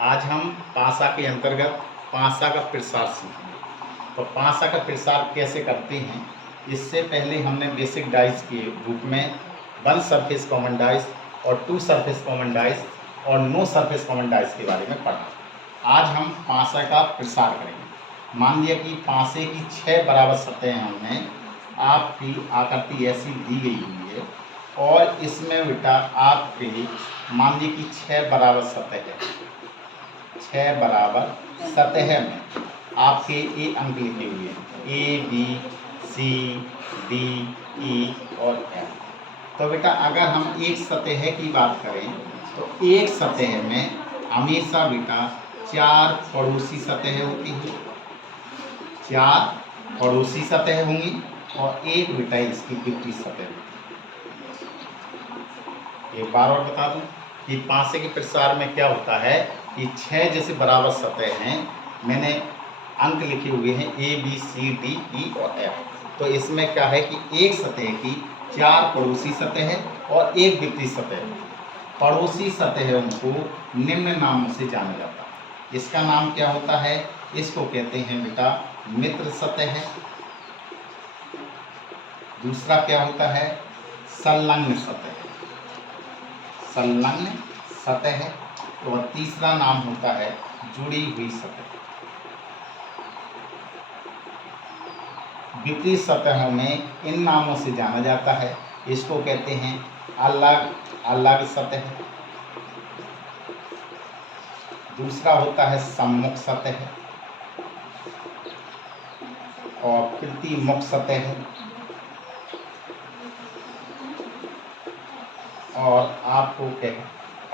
आज हम पासा के अंतर्गत पासा का प्रसार सीखेंगे। तो पासा का प्रसार कैसे करते हैं, इससे पहले हमने बेसिक डाइस के रूप में 1 सरफेस कॉमन डाइस और 2 सरफेस कॉमन डाइस और नो सरफेस कॉमन डाइस के बारे में पढ़ा। आज हम पासा का प्रसार करेंगे। मान लिया कि पासे की 6 बराबर सतहें हमने आपकी आकृति ऐसी दी गई हुई है और इसमें बेटा आपके मान लीजिए कि 6 बराबर सतह है। 6 बराबर सतह में आपके ए अंक लिखे हुए हैं, A B C D E और एफ। तो बेटा अगर हम एक सतह की बात करें तो एक सतह में हमेशा बेटा 4 पड़ोसी सतह होती हैं, 4 पड़ोसी सतह होंगी और एक बेटा इसकी विपरीत सतह होगी। एक बार और बता दूं कि पासे के प्रसार में क्या होता है कि 6 जैसे बराबर सतह हैं, मैंने अंक लिखे हुए हैं A B C D E और एफ। तो इसमें क्या है कि एक सतह की 4 पड़ोसी सतह है और एक विपरीत सतह है। पड़ोसी सतहों को निम्न नामों से जाना जाता है। इसका नाम क्या होता है, इसको कहते हैं बेटा मित्र सतह। दूसरा क्या होता है, संलग्न सतह, संलग्न सतह। और तीसरा नाम होता है जुड़ी हुई सतह। विपरीत सतहों में इन नामों से जाना जाता है। इसको कहते हैं अलग अलग सतह। दूसरा होता है सम्मुख सतह और प्रतिमुख सतह। और आपको क्या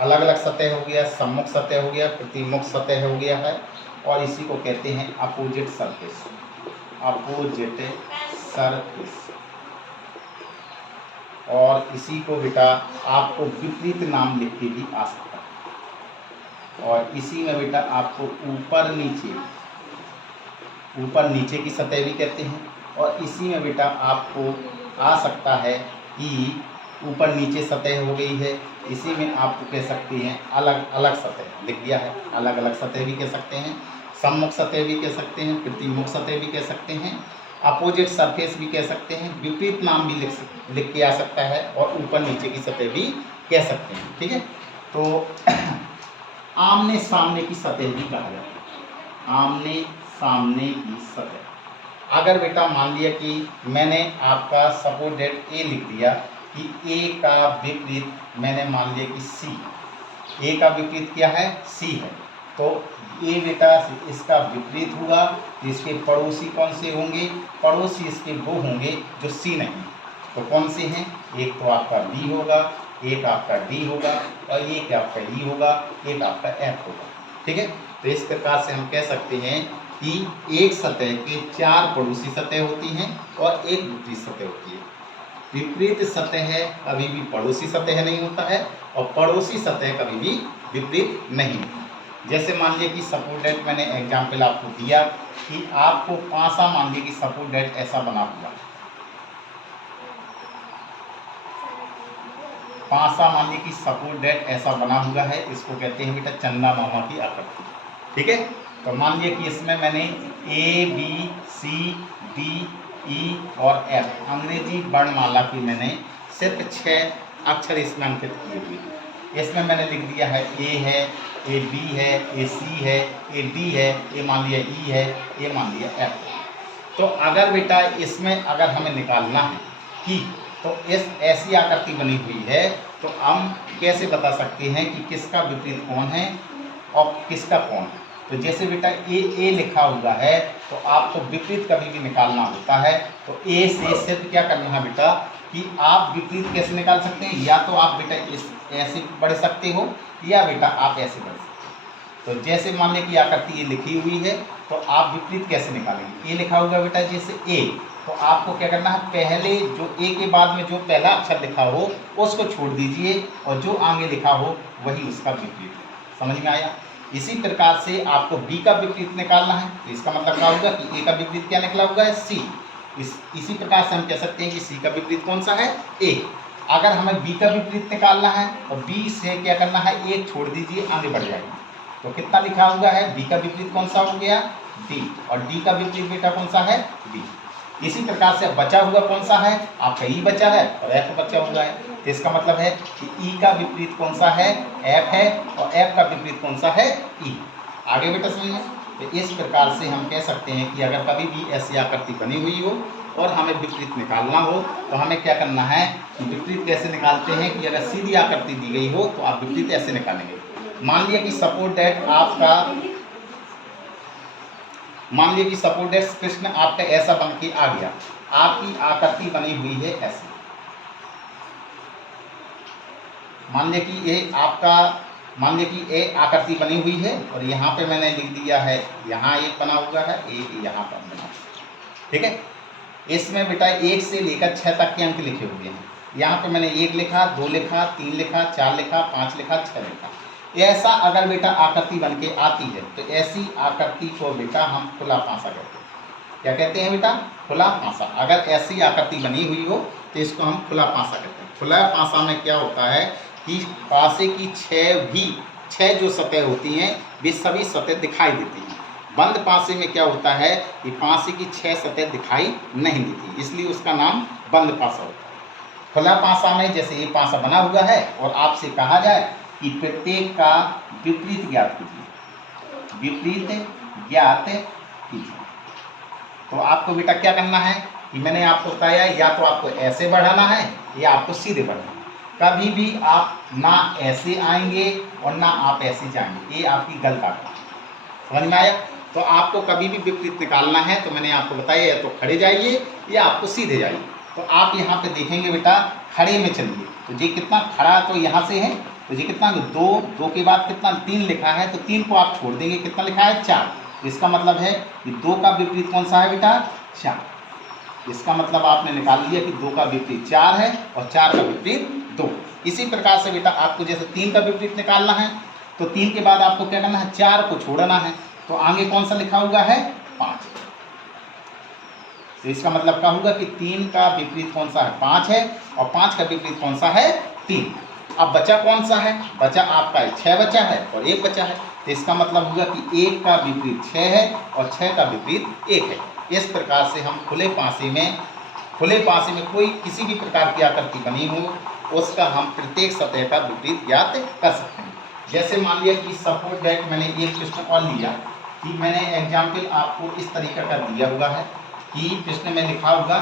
अलग अलग सतह हो गया, सम्मुख सतह हो गया, प्रतिमुख सतह हो गया है और इसी को कहते हैं अपोजिट सरफेस, अपोजिट सरफेस। और इसी को बेटा आपको विपरीत नाम लिख के भी आ सकता है। और इसी में बेटा आपको ऊपर नीचे की सतह भी कहते हैं। और इसी में बेटा आपको आ सकता है कि ऊपर नीचे सतह हो गई है, इसी में आपको कह सकते हैं अलग अलग सतह, लिख दिया है। अलग अलग सतह भी कह सकते हैं, सम्मुख सतह भी कह सकते हैं, प्रतिमुख सतह भी कह सकते हैं, अपोजिट सरफेस भी कह सकते हैं, विपरीत नाम भी लिख के आ सकता है और ऊपर नीचे की सतह भी कह सकते हैं। ठीक है, तो आमने सामने की सतह भी कहा जाता है, आमने सामने की सतह। अगर बेटा मान लिया कि मैंने आपका सपोज डेट ए लिख दिया कि ए का विपरीत मैंने मान लिया कि सी, ए का विपरीत क्या है, सी है। तो ए बेटा इसका विपरीत हुआ तो इसके पड़ोसी कौन से होंगे, पड़ोसी इसके वो होंगे जो सी नहीं। तो कौन से हैं, एक तो आपका बी होगा, एक आपका डी होगा और एक आपका ई होगा, एक आपका एफ होगा। ठीक है, तो इस प्रकार से हम कह सकते हैं कि एक सतह के 4 पड़ोसी सतह होती हैं और एक विपरीत सतह होती है। विपरीत सतह कभी भी पड़ोसी सतह नहीं होता है और पड़ोसी सतह कभी भी विपरीत नहीं होता। जैसे मान लीजिए कि सपोज डेट मैंने एग्जाम्पल आपको दिया कि आपको पासा मान लीजिए कि सपोज डेट ऐसा बना हुआ है, पासा मान लीजिए कि सपोज डेट ऐसा बना हुआ है, इसको कहते हैं बेटा चंदा मामा की आकृति। ठीक है, तो मान लीजिए कि इसमें मैंने A B C D E और एफ अंग्रेजी वर्णमाला की मैंने सिर्फ 6 अक्षर इसमें अंकित किए हुए हैं। इसमें मैंने लिख दिया है ए है, ए बी है, ए सी है, ए डी है, ए मान लिया ई है, ए मान लिया एफ। तो अगर बेटा इसमें अगर हमें निकालना है कि तो इस ऐसी आकृति बनी हुई है तो हम कैसे बता सकते हैं कि किसका विपरीत कौन है और किसका कौन है। तो जैसे बेटा ए लिखा हुआ है तो आपको विपरीत कभी भी निकालना होता है। तो ए से सिर्फ क्या करना है बेटा कि आप विपरीत कैसे निकाल सकते हैं, या तो आप बेटा इस ऐसे बढ़ सकते हो या बेटा आप ऐसे बढ़ सकते हो। तो जैसे मान लें कि आकृति ये लिखी हुई है तो आप विपरीत कैसे निकालेंगे, ए लिखा होगा बेटा जैसे ए, तो आपको क्या करना है, पहले जो ए के बाद में जो पहला अक्षर लिखा हो उसको छोड़ दीजिए और जो आगे लिखा हो वही उसका विपरीत है। समझ में आया। इसी प्रकार से आपको बी का विपरीत निकालना है तो इसका मतलब क्या होगा कि ए का विपरीत क्या निकला हुआ है, सी। इसी प्रकार से हम कह सकते हैं कि सी का विपरीत कौन सा है, ए। अगर हमें बी का विपरीत निकालना है तो बी से क्या करना है, एक छोड़ दीजिए आगे बढ़ जाएगा। तो कितना लिखा हुआ है, बी का विपरीत कौन सा हो गया, डी, और डी का विपरीत बेटा कौन सा है, बी। इसी प्रकार से बचा हुआ कौन सा है, आपका ई बचा है और एफ बचा हुआ है। तो इसका मतलब है कि ई का विपरीत कौन सा है, एफ है, और एफ का विपरीत कौन सा है, ई। आगे बेटा समझिए। तो इस प्रकार से हम कह सकते हैं कि अगर कभी भी ऐसी आकृति बनी हुई हो और हमें विपरीत निकालना हो तो हमें क्या करना है कि विपरीत कैसे निकालते हैं कि अगर सीधी आकृति दी गई हो तो आप विपरीत ऐसे निकालेंगे। मान लिया कि सपोज दैट कृष्ण आपका ऐसा बन के आ गया, आपकी आकृति बनी हुई है ऐसी। मान लिया कि ये आकृति बनी हुई है और यहाँ पे मैंने लिख दिया है, यहाँ एक बना हुआ है, एक यहाँ पर बना, ठीक है। इसमें बेटा 1 से लेकर 6 तक के अंक लिखे हुए हैं। यहाँ पे मैंने 1 लिखा, 2 लिखा, 3 लिखा, 4 लिखा, 5 लिखा, 6 लिखा। ऐसा अगर बेटा आकृति बन के आती है तो ऐसी आकृति को बेटा हम खुला पासा कहते हैं। क्या कहते हैं बेटा, खुला पासा। अगर ऐसी आकृति बनी हुई हो तो इसको हम खुला पासा कहते हैं। खुला पासा में क्या होता है कि पासे की 6 जो सतह होती हैं वे सभी सतह दिखाई देती हैं। बंद पासे में क्या होता है कि पासे की 6 सतह दिखाई नहीं देती, इसलिए उसका नाम बंद पासा होता है। खुला पासा में जैसे ये पासा बना हुआ है और आपसे कहा जाए कि प्रत्येक का विपरीत ज्ञात कीजिए, विपरीत ज्ञात कीजिए, तो आपको बेटा क्या करना है कि मैंने आपको बताया, या तो आपको ऐसे बढ़ाना है या आपको सीधे बढ़ाना है। कभी भी आप ना ऐसे आएंगे और ना आप ऐसे जाएंगे, ये आपकी गलत आदत है। समझ में आया। तो आपको कभी भी विपरीत निकालना है तो मैंने आपको बताया, या तो खड़े जाइए या आपको सीधे जाइए। तो आप यहाँ पे देखेंगे बेटा, खड़े में चलिए तो ये कितना खड़ा, तो यहाँ से है तो ये कितना, 2 के बाद कितना 3 लिखा है, तो 3 को आप छोड़ देंगे, कितना लिखा है 4। इसका मतलब है कि 2 का विपरीत कौन सा है बेटा, 4। इसका मतलब आपने निकाल लिया कि 2 का विपरीत 4 है और 4 का विपरीत 2। इसी प्रकार से बेटा आपको जैसे 3 का विपरीत निकालना है तो 3 के बाद आपको क्या करना है, 4 को छोड़ना है, तो आगे कौन सा लिखा हुआ है, 5। तो इसका मतलब क्या होगा कि 3 का विपरीत कौन सा है, 5 है, और 5 का विपरीत कौन सा है, 3। अब बचा कौन सा है, बचा आपका 6 बचा है और 1 बचा है। तो इसका मतलब होगा कि 1 का विपरीत 6 है और 6 का विपरीत 1 है। इस प्रकार से हम खुले पासे में कोई किसी भी प्रकार की आकृति बनी हो उसका हम प्रत्येक सतह का विपरीत ज्ञात कर सकते हैं। जैसे मान लिया कि सपोज दैट मैंने एक प्रश्न और लिया कि मैंने एग्जाम्पल आपको इस तरीका का दिया हुआ है कि प्रश्न में लिखा होगा,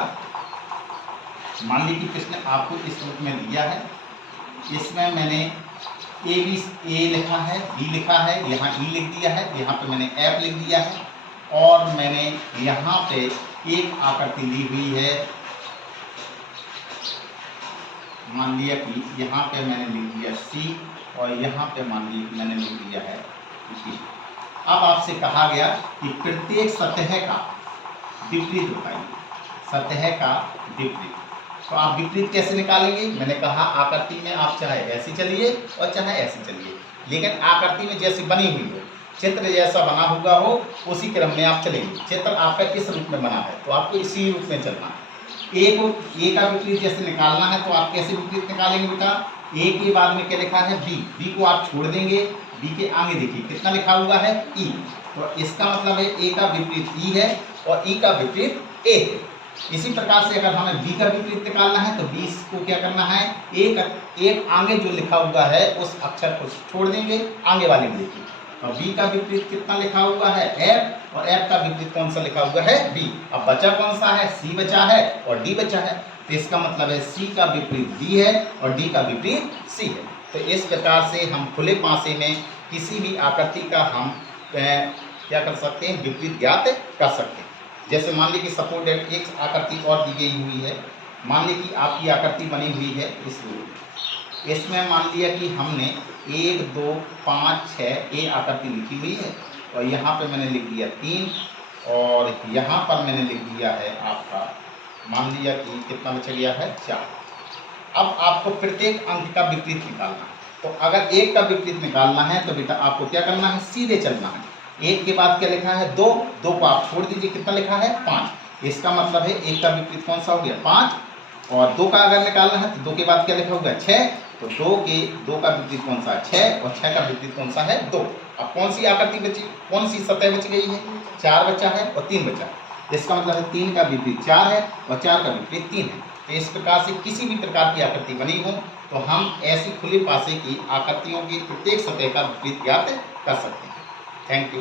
मान लीजिए कि प्रश्न आपको इस रूप में दिया है, इसमें मैंने ए लिखा है, बी लिखा है, यहाँ ई लिख दिया है, यहाँ पे मैंने एफ लिख दिया है, और मैंने यहाँ पे एक आकृति ली हुई है, मान लिया कि यहाँ पे मैंने लिख दिया सी, और यहाँ पे मान लिया कि मैंने लिख दिया है डी। अब आपसे कहा गया कि प्रत्येक सतह का विपरीत बताइए, सतह का विपरीत। तो आप विपरीत कैसे निकालेंगे, मैंने कहा आकृति में आप चाहे ऐसी चलिए और चाहे ऐसी चलिए, लेकिन आकृति में जैसी बनी हुई हो, चित्र जैसा बना हुआ हो उसी क्रम में आप चलेंगे। चित्र आपका किस रूप में बना है तो आपको इसी रूप में चलना है। ए का विपरीत जैसे निकालना है तो आप कैसे विपरीत निकालेंगे बेटा, ए के बाद में क्या लिखा है, बी को आप छोड़ देंगे, बी के आगे देखिए कितना लिखा हुआ है, ई। तो इसका मतलब है ए का विपरीत ई है और ई का विपरीत ए है। इसी प्रकार से अगर हमें बी का विपरीत निकालना है तो बी को क्या करना है, एक आगे जो लिखा हुआ है उस अक्षर को छोड़ देंगे, आगे वाले में देखिए। और बी का विपरीत कितना लिखा हुआ है, एफ, और एफ का विपरीत कौन सा लिखा हुआ है, बी। अब बचा कौन सा है, सी बचा है और डी बचा है। तो इसका मतलब है सी का विपरीत डी है और डी का विपरीत सी है। तो इस प्रकार से हम खुले पासे में किसी भी आकृति का हम क्या कर सकते हैं, विपरीत ज्ञात कर सकते हैं। जैसे मान लीजिए कि सपोज एक आकृति और दी गई हुई है, मान लीजिए कि आपकी आकृति बनी हुई है इसमें मान लिया कि हमने 1 2 5 6 ये आकृति लिखी हुई है, और यहाँ पे मैंने लिख दिया 3, और यहाँ पर मैंने लिख दिया है आपका, मान लिया कि कितना बच गया है, 4। अब आपको प्रत्येक अंक का विपरीत निकालना है। तो अगर 1 का विपरीत निकालना है तो बेटा आपको क्या करना है, सीधे चलना है। 1 के बाद क्या लिखा है, 2 को आप छोड़ दीजिए, कितना लिखा है, 5। इसका मतलब है 1 का विपरीत कौन सा हो गया, 5, और 2 का अगर निकालना है तो 2 के बाद क्या लिखा होगा, 6। तो 2 का विपरीत कौन सा है, 6, और 6 का विपरीत कौन सा है, 2। अब कौन सी आकृति बची, कौन सी सतह बच गई है, 4 बचा है और 3 बचा है। इसका मतलब है 3 का विपरीत 4 है और 4 का विपरीत 3 है। तो इस प्रकार से किसी भी प्रकार की आकृति बनी हो तो हम ऐसी खुले पासे की आकृतियों की प्रत्येक सतह का विपरीत ज्ञात कर सकते हैं। Thank you.